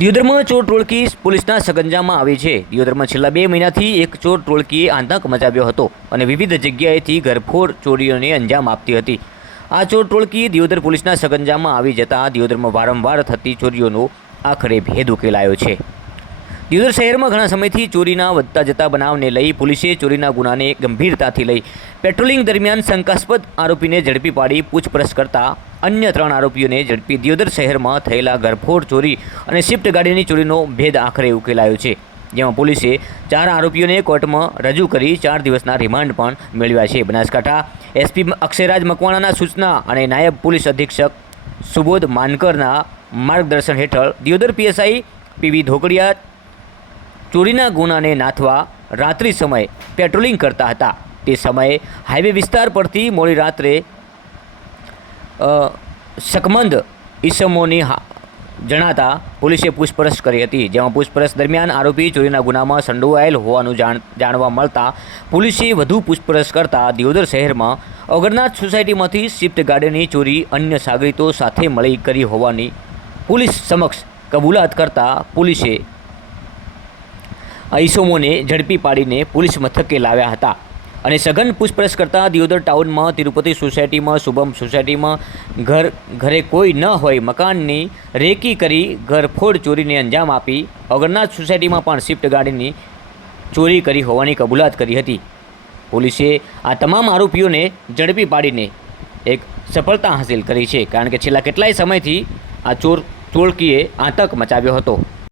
દિયોદરમાં ચોર ટોળકી પોલીસના સગંજામાં આવી છે। દિયોદરમાં છેલ્લા 2 મહિનાથી એક ચોર ટોળકીએ આતંક મચાવ્યો હતો અને વિવિધ જગ્યાએથી ઘરફોડ ચોરીઓને અંજામ આપતી હતી। આ ચોર ટોળકી દિયોદર પોલીસના સગંજામાં આવી જતાં દિયોદરમાં વારંવાર થતી ચોરીઓનો આખરે ભેદ ઉકેલાયો છે। દિયોદર શહેરમાં ઘણા સમયથી ચોરીના વધતા જતા બનાવને લઈ પોલીસે ચોરીના ગુનાને ગંભીરતાથી લઈ પેટ્રોલિંગ દરમિયાન શંકાસ્પદ આરોપીને ઝડપી પાડી પૂછપરછ કરતા अन्य 3 आरोपीओने झड़पी दियोदर शहर में थयेला घरफोड़ चोरी और स्विफ्ट गाड़ी चोरीनो भेद आखरे उकेलायो छे। जेमां पोलीसे 4 आरोपीओने कोर्ट में रजू करी 4 दिवसना रिमांड पण मेळव्या छे। बनासकांठा एसपी अक्षयराज मकवाणाना सूचना और नायब पुलिस अधीक्षक सुबोध मानकरना मार्गदर्शन हेठळ दियोदर पीएसआई पीवी धोकड़िया चोरीना गुनाने नाथवा रात्रि समय पेट्रोलिंग करता हता। ते समये हाईवे विस्तार परथी मोडी रात्रे શકમંદ ઈસમોની જણાતા પોલીસે પૂછપરછ કરી હતી। જેમાં પૂછપરછ દરમિયાન આરોપી ચોરીના ગુનામાં સંડોવાયેલ હોવાનું જાણવા મળતા પોલીસે વધુ પૂછપરછ કરતા દિયોદર શહેરમાં અગરનાથ સોસાયટીમાંથી સ્વિફ્ટ ગાડીની ચોરી અન્ય સાગરીતો સાથે મળી કરી હોવાની પોલીસ સમક્ષ કબૂલાત કરતા પોલીસે ઈસમોને ઝડપી પાડીને પોલીસ મથકે લાવ્યા હતા અને સઘન પૂછપરછ કરતા દિયોદર ટાઉનમાં તિરુપતિ સોસાયટીમાં શુભમ સોસાયટીમાં ઘરે કોઈ ન હોય મકાનની રેકી કરી ઘરફોડ ચોરીને અંજામ આપી અગરનાથ સોસાયટીમાં પણ સ્વિફ્ટ ગાડીની ચોરી કરી હોવાની કબૂલાત કરી હતી। પોલીસે આ તમામ આરોપીઓને ઝડપી પાડીને એક સફળતા હાંસિલ કરી છે, કારણ કે છેલ્લા કેટલાય સમયથી આ ચોર ટોળકીએ આતંક મચાવ્યો હતો।